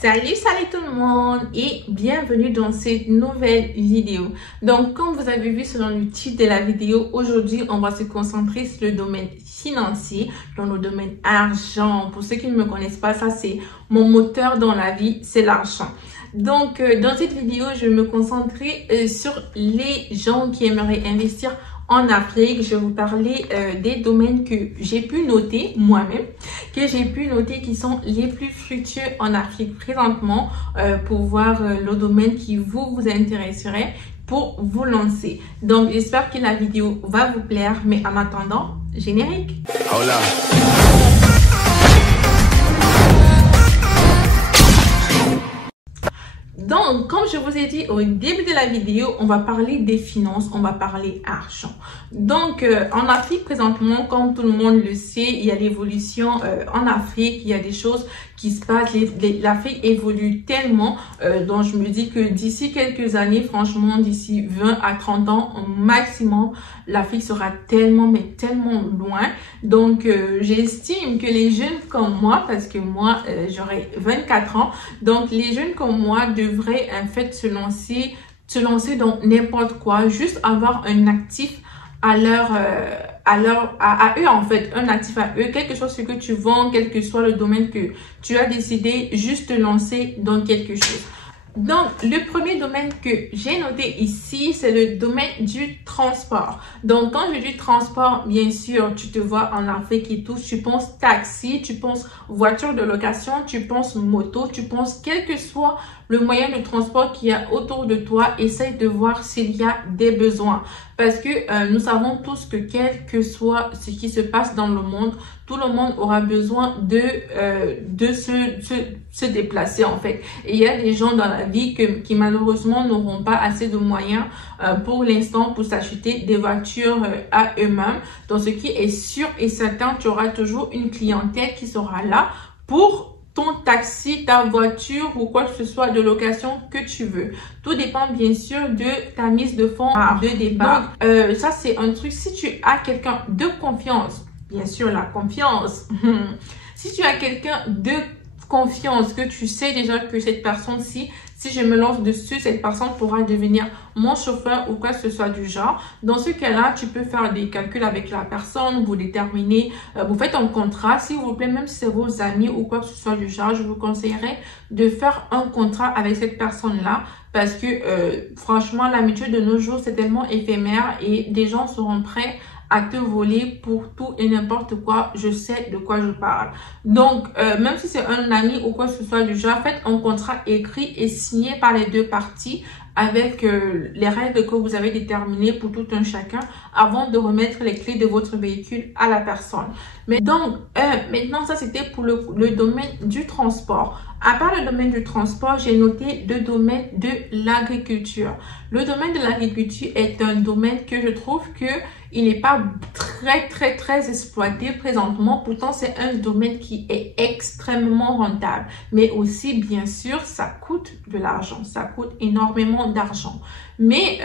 Salut tout le monde et bienvenue dans cette nouvelle vidéo. Donc comme vous avez vu selon le titre de la vidéo, aujourd'hui on va se concentrer sur le domaine financier, dans le domaine argent. Pour ceux qui ne me connaissent pas, ça c'est mon moteur dans la vie, c'est l'argent. Donc dans cette vidéo, je vais me concentrer sur les gens qui aimeraient investir en Afrique. Je vais vous parler des domaines que j'ai pu noter moi-même, qui sont les plus fructueux en Afrique présentement pour voir le domaine qui vous intéresserait pour vous lancer. Donc, j'espère que la vidéo va vous plaire, mais en attendant, générique. Hola. Donc, comme je vous ai dit au début de la vidéo, on va parler des finances, on va parler argent. Donc, en Afrique, présentement, comme tout le monde le sait, il y a l'évolution en Afrique, il y a des choses qui se passent. L'Afrique évolue tellement, donc je me dis que d'ici quelques années, franchement, d'ici 20 à 30 ans au maximum, l'Afrique sera tellement, mais tellement loin. Donc, j'estime que les jeunes comme moi, parce que moi, j'aurai 24 ans, donc les jeunes comme moi devraient en fait se lancer dans n'importe quoi, juste avoir un actif à eux en fait, un actif à eux, quelque chose que tu vends, quel que soit le domaine que tu as décidé, juste te lancer dans quelque chose. Donc, le premier domaine que j'ai noté ici, c'est le domaine du transport. Donc, quand je dis transport, bien sûr, tu te vois en Afrique et tout, tu penses taxi, tu penses voiture de location, tu penses moto, tu penses quel que soit le moyen de transport qu'il y a autour de toi, essaye de voir s'il y a des besoins. Parce que nous savons tous que quel que soit ce qui se passe dans le monde, tout le monde aura besoin de se déplacer en fait. Et il y a des gens dans la vie qui malheureusement n'auront pas assez de moyens pour l'instant pour s'acheter des voitures à eux-mêmes. Donc ce qui est sûr et certain, tu auras toujours une clientèle qui sera là pour ton taxi, ta voiture ou quoi que ce soit de location que tu veux. Tout dépend bien sûr de ta mise de fonds de départ. Donc, ça c'est un truc, si tu as quelqu'un de confiance, bien sûr la confiance, si tu as quelqu'un de confiance, que tu sais déjà que cette personne-ci, si je me lance dessus, cette personne pourra devenir mon chauffeur ou quoi que ce soit du genre. Dans ce cas-là, tu peux faire des calculs avec la personne, vous déterminez, vous faites un contrat. S'il vous plaît, même si c'est vos amis ou quoi que ce soit du genre, je vous conseillerais de faire un contrat avec cette personne-là parce que franchement, l'amitié de nos jours, c'est tellement éphémère et des gens seront prêts à te voler pour tout et n'importe quoi. Je sais de quoi je parle. Donc, même si c'est un ami ou quoi que ce soit du genre, faites un contrat écrit et signé par les deux parties avec les règles que vous avez déterminées pour tout un chacun avant de remettre les clés de votre véhicule à la personne. Mais donc, maintenant, ça c'était pour le domaine du transport. À part le domaine du transport, j'ai noté le domaine de l'agriculture. Le domaine de l'agriculture est un domaine que je trouve que il n'est pas très exploité présentement. Pourtant, c'est un domaine qui est extrêmement rentable. Mais aussi, bien sûr, ça coûte de l'argent. Ça coûte énormément d'argent. Mais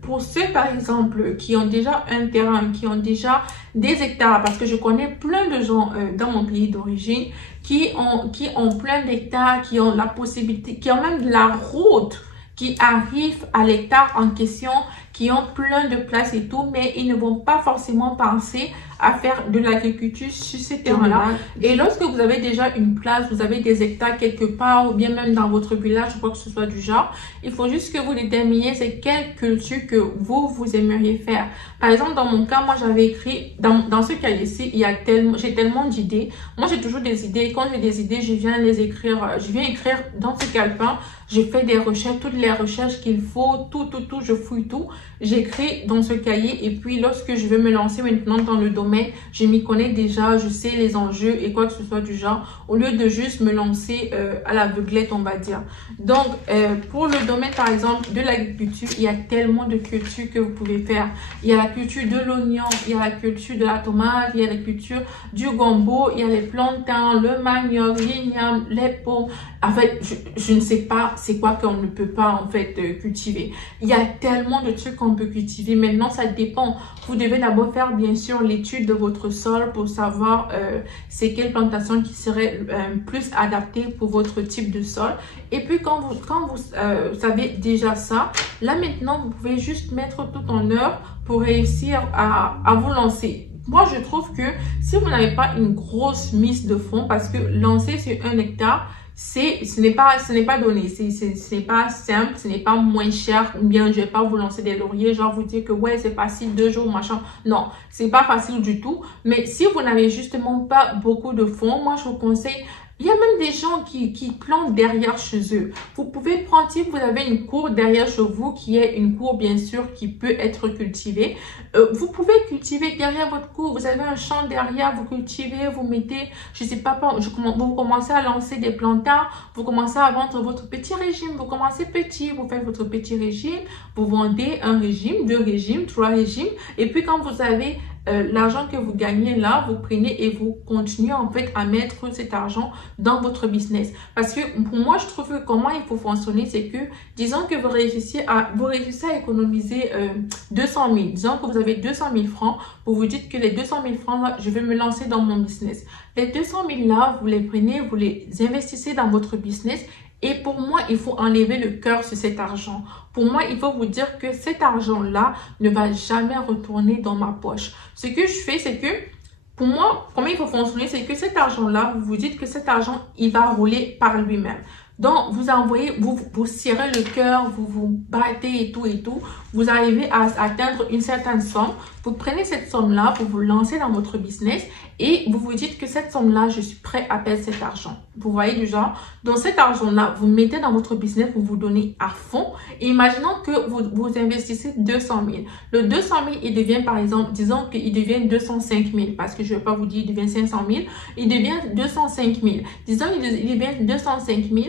pour ceux, par exemple, qui ont déjà un terrain, qui ont déjà des hectares, parce que je connais plein de gens dans mon pays d'origine qui ont plein d'hectares, qui ont la possibilité, qui ont même de la route qui arrivent à l'hectare en question, qui ont plein de place et tout, mais ils ne vont pas forcément penser à faire de l'agriculture sur ces terrains-là. Et lorsque vous avez déjà une place, vous avez des hectares quelque part, ou bien même dans votre village, ou quoi que ce soit du genre, il faut juste que vous déterminiez c'est quelle culture que vous aimeriez faire. Par exemple, dans mon cas, moi j'avais écrit, dans ce cas ici, j'ai tellement d'idées. Moi j'ai toujours des idées, quand j'ai des idées, je viens écrire dans ce calepin. Je fais des recherches, toutes les recherches qu'il faut, tout, je fouille tout. J'écris dans ce cahier et puis lorsque je veux me lancer maintenant dans le domaine, je m'y connais déjà, je sais les enjeux et quoi que ce soit du genre, au lieu de juste me lancer à l'aveuglette, on va dire. Donc, pour le domaine, par exemple, de l'agriculture, il y a tellement de cultures que vous pouvez faire. Il y a la culture de l'oignon, il y a la culture de la tomate, il y a la culture du gombo, il y a les plantains, le manioc, l'igname, les pommes. En fait, je ne sais pas c'est quoi qu'on ne peut pas en fait cultiver. Il y a tellement de trucs qu'on peut cultiver. Maintenant, ça dépend. Vous devez d'abord faire bien sûr l'étude de votre sol pour savoir c'est quelle plantation qui serait plus adaptée pour votre type de sol. Et puis quand vous savez déjà ça, là maintenant vous pouvez juste mettre tout en œuvre pour réussir à vous lancer. Moi, je trouve que si vous n'avez pas une grosse mise de fonds, parce que lancer sur 1 hectare, ce n'est pas donné, ce n'est pas simple, ce n'est pas moins cher, ou bien je vais pas vous lancer des lauriers, genre vous dire que ouais c'est facile, 2 jours machin. Non, c'est pas facile du tout. Mais si vous n'avez justement pas beaucoup de fonds, moi je vous conseille. Il y a même des gens qui plantent derrière chez eux. Vous pouvez prendre, si vous avez une cour derrière chez vous, qui est une cour bien sûr qui peut être cultivée, vous pouvez cultiver derrière votre cour. Vous avez un champ derrière, vous cultivez, vous mettez, je sais pas, vous commencez à lancer des plantains, vous commencez à vendre votre petit régime, vous commencez petit, vous faites votre petit régime, vous vendez un régime, 2 régimes, 3 régimes, et puis quand vous avez l'argent que vous gagnez là, vous prenez et vous continuez en fait à mettre cet argent dans votre business. Parce que pour moi, je trouve que comment il faut fonctionner, c'est que disons que vous réussissez à économiser 200 000. Disons que vous avez 200 000 francs, vous vous dites que les 200 000 francs là, je vais me lancer dans mon business. Les 200 000 là, vous les prenez, vous les investissez dans votre business. Et pour moi, il faut enlever le cœur sur cet argent. Pour moi, il faut vous dire que cet argent-là ne va jamais retourner dans ma poche. Ce que je fais, c'est que, pour moi, comment il faut fonctionner, c'est que cet argent-là, vous vous dites que cet argent, il va rouler par lui-même. Donc, vous envoyez, vous serrez le cœur, vous vous battez et tout, vous arrivez à atteindre une certaine somme. Vous prenez cette somme-là, vous vous lancez dans votre business et vous vous dites que cette somme-là, je suis prêt à perdre cet argent. Vous voyez du genre? Donc, cet argent-là, vous mettez dans votre business, vous vous donnez à fond. Et imaginons que vous investissez 200 000. Le 200 000, il devient par exemple, disons qu'il devient 205 000 parce que je ne vais pas vous dire il devient 500 000. Il devient 205 000. Disons il devient 205 000.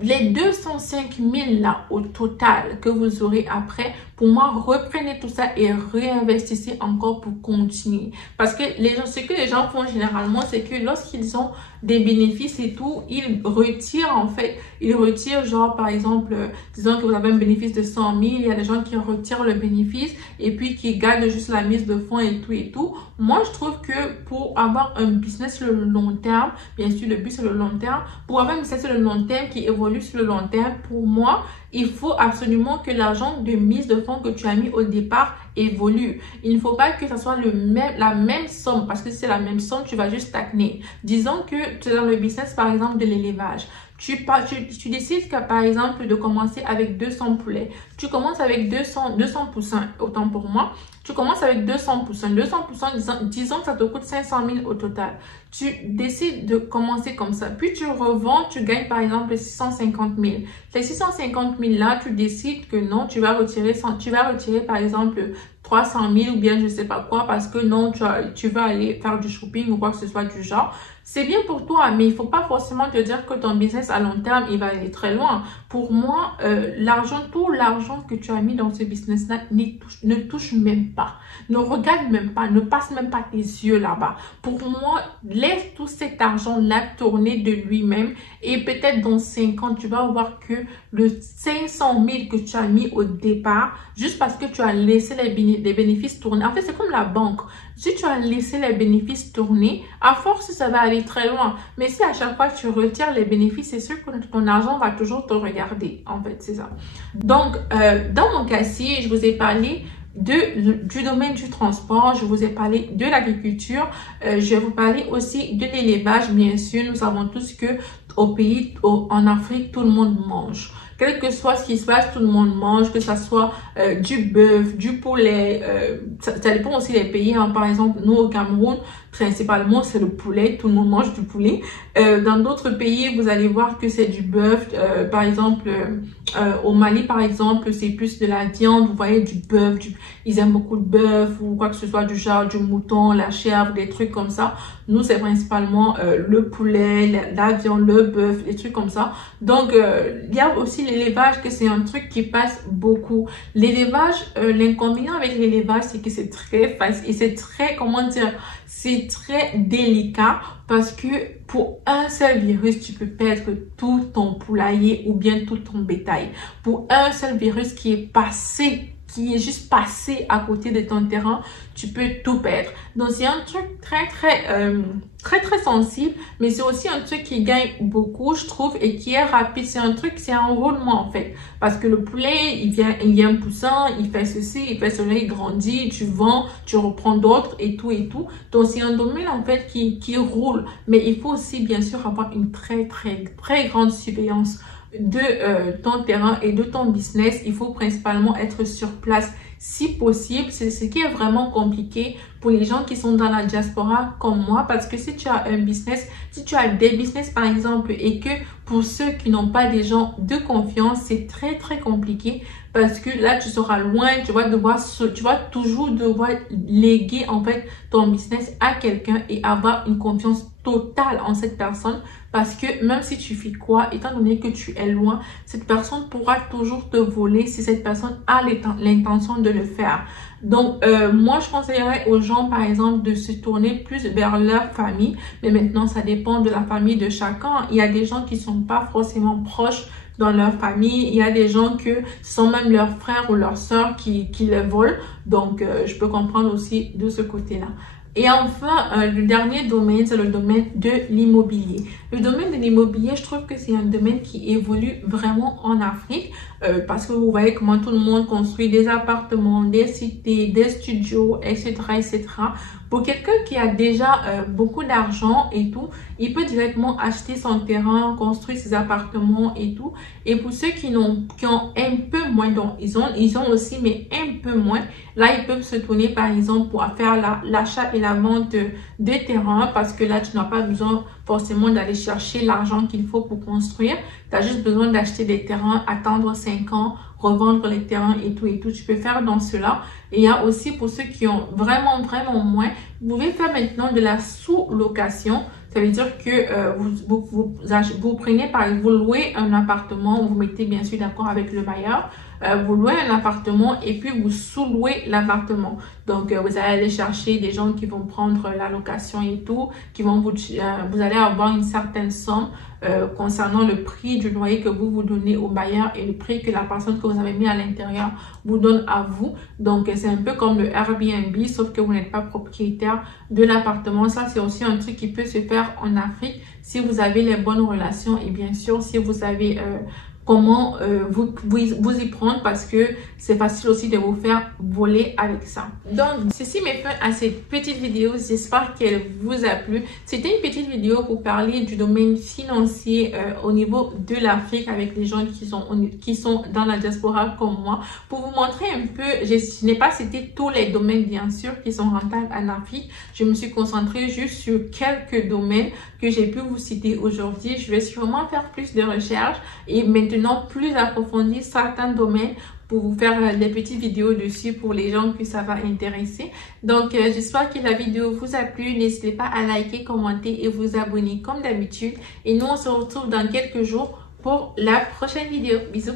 Les 205 000 là au total que vous aurez après, pour moi, reprenez tout ça et réinvestissez encore pour continuer. Parce que ce que les gens font généralement, c'est que lorsqu'ils ont des bénéfices et tout, ils retirent en fait, genre par exemple, disons que vous avez un bénéfice de 100 000, il y a des gens qui retirent le bénéfice et puis qui gardent juste la mise de fonds et tout. Moi, je trouve que pour avoir un business sur le long terme, bien sûr, le but c'est le long terme, pour avoir un business sur le long terme qui évolue sur le long terme, pour moi, il faut absolument que l'argent de mise de fonds que tu as mis au départ évolue. Il ne faut pas que ce soit la même somme, parce que si c'est la même somme, tu vas juste stagner. Disons que tu es dans le business, par exemple, de l'élevage. Tu décides que, par exemple, de commencer avec 200 poulets. Tu commences avec 200 poussins, autant pour moi. Tu commences avec 200 poussins. 200 poussins, disons que ça te coûte 500 000 au total. Tu décides de commencer comme ça. Puis tu revends, tu gagnes par exemple 650 000. Ces 650 000 là, tu décides que non, tu vas retirer par exemple 300 000 ou bien je sais pas quoi parce que non, tu vas aller faire du shopping ou quoi que ce soit du genre. C'est bien pour toi, mais il faut pas forcément te dire que ton business à long terme, il va aller très loin. Pour moi, tout l'argent que tu as mis dans ce business-là ne touche même pas. Ne regarde même pas, ne passe même pas tes yeux là-bas. Pour moi, laisse tout cet argent-là tourner de lui-même et peut-être dans 5 ans, tu vas voir que le 500 000 que tu as mis au départ, juste parce que tu as laissé les bénéfices tourner. En fait, c'est comme la banque. Si tu as laissé les bénéfices tourner, à force, ça va aller très loin. Mais si à chaque fois tu retires les bénéfices, c'est sûr que ton argent va toujours te regarder. En fait, c'est ça. Donc, dans mon cas-ci, je vous ai parlé du domaine du transport, je vous ai parlé de l'agriculture, je vais vous parler aussi de l'élevage. Bien sûr, nous savons tous que en Afrique, tout le monde mange. Quel que soit ce qui se passe, tout le monde mange, que ce soit du bœuf, du poulet, ça dépend aussi des pays. Hein. Par exemple, nous au Cameroun, principalement, c'est le poulet, tout le monde mange du poulet. Dans d'autres pays, vous allez voir que c'est du bœuf. Par exemple, au Mali, par exemple, c'est plus de la viande, vous voyez, du bœuf. Ils aiment beaucoup le bœuf ou quoi que ce soit du genre, du mouton, la chèvre, des trucs comme ça. Nous, c'est principalement le poulet, la viande, le bœuf, des trucs comme ça. Donc, il y a aussi l'élevage, que c'est un truc qui passe beaucoup. L'élevage, l'inconvénient avec l'élevage, c'est que c'est très facile et c'est très, comment dire, c'est très délicat parce que pour un seul virus, tu peux perdre tout ton poulailler ou bien tout ton bétail. Pour un seul virus qui est passé qui est juste passé à côté de ton terrain, tu peux tout perdre. Donc c'est un truc très sensible, mais c'est aussi un truc qui gagne beaucoup, je trouve, et qui est rapide. C'est un truc, c'est un roulement en fait, parce que le poulet, il vient poussant, il fait ceci, il fait cela, il grandit, tu vends, tu reprends d'autres et tout et tout. Donc c'est un domaine en fait qui roule, mais il faut aussi bien sûr avoir une très grande surveillance de ton terrain et de ton business. Il faut principalement être sur place si possible. C'est ce qui est vraiment compliqué pour les gens qui sont dans la diaspora comme moi, parce que si tu as un business, si tu as des business par exemple, et que pour ceux qui n'ont pas des gens de confiance, c'est très compliqué, parce que là tu seras loin, tu vas toujours devoir léguer en fait ton business à quelqu'un et avoir une confiance totale en cette personne, parce que même si tu fais quoi, étant donné que tu es loin, cette personne pourra toujours te voler si cette personne a l'intention de le faire. Donc moi je conseillerais aux gens par exemple de se tourner plus vers leur famille, mais maintenant ça dépend de la famille de chacun. Il y a des gens qui sont pas forcément proches dans leur famille, il y a des gens que ce sont même leurs frères ou leurs sœurs qui les volent, donc je peux comprendre aussi de ce côté-là. Et enfin, le dernier domaine, c'est le domaine de l'immobilier. Le domaine de l'immobilier, je trouve que c'est un domaine qui évolue vraiment en Afrique, parce que vous voyez comment tout le monde construit des appartements, des cités, des studios, etc. etc. Pour quelqu'un qui a déjà beaucoup d'argent et tout, il peut directement acheter son terrain, construire ses appartements et tout. Et pour ceux qui ont un peu moins, donc ils ont aussi mais un peu moins, là ils peuvent se tourner par exemple pour faire l'achat et la vente de terrain, parce que là tu n'as pas besoin forcément d'aller chercher l'argent qu'il faut pour construire. Tu as juste besoin d'acheter des terrains, attendre 5 ans, revendre les terrains et tout. Tu peux faire dans cela. Et il y a aussi pour ceux qui ont vraiment moins, vous pouvez faire maintenant de la sous-location. Ça veut dire que vous prenez par exemple, vous louez un appartement, vous mettez bien sûr d'accord avec le bailleur, vous louez un appartement et puis vous sous-louez l'appartement. Donc vous allez aller chercher des gens qui vont prendre la location et tout, qui vont vous allez avoir une certaine somme concernant le prix du loyer que vous donnez au bailleur et le prix que la personne que vous avez mis à l'intérieur vous donne à vous. Donc c'est un peu comme le Airbnb, sauf que vous n'êtes pas propriétaire de l'appartement. Ça c'est aussi un truc qui peut se faire en Afrique si vous avez les bonnes relations et bien sûr si vous avez comment vous y prendre, parce que c'est facile aussi de vous faire voler avec ça. Donc ceci met fin à cette petite vidéo, j'espère qu'elle vous a plu. C'était une petite vidéo pour parler du domaine financier au niveau de l'Afrique avec les gens qui sont dans la diaspora comme moi, pour vous montrer un peu. Je n'ai pas cité tous les domaines bien sûr qui sont rentables en Afrique, je me suis concentrée juste sur quelques domaines que j'ai pu vous citer aujourd'hui. Je vais sûrement faire plus de recherches et maintenant plus approfondir certains domaines pour vous faire des petites vidéos dessus pour les gens que ça va intéresser. Donc j'espère que la vidéo vous a plu. N'hésitez pas à liker, commenter et vous abonner comme d'habitude. Et nous on se retrouve dans quelques jours pour la prochaine vidéo. Bisous.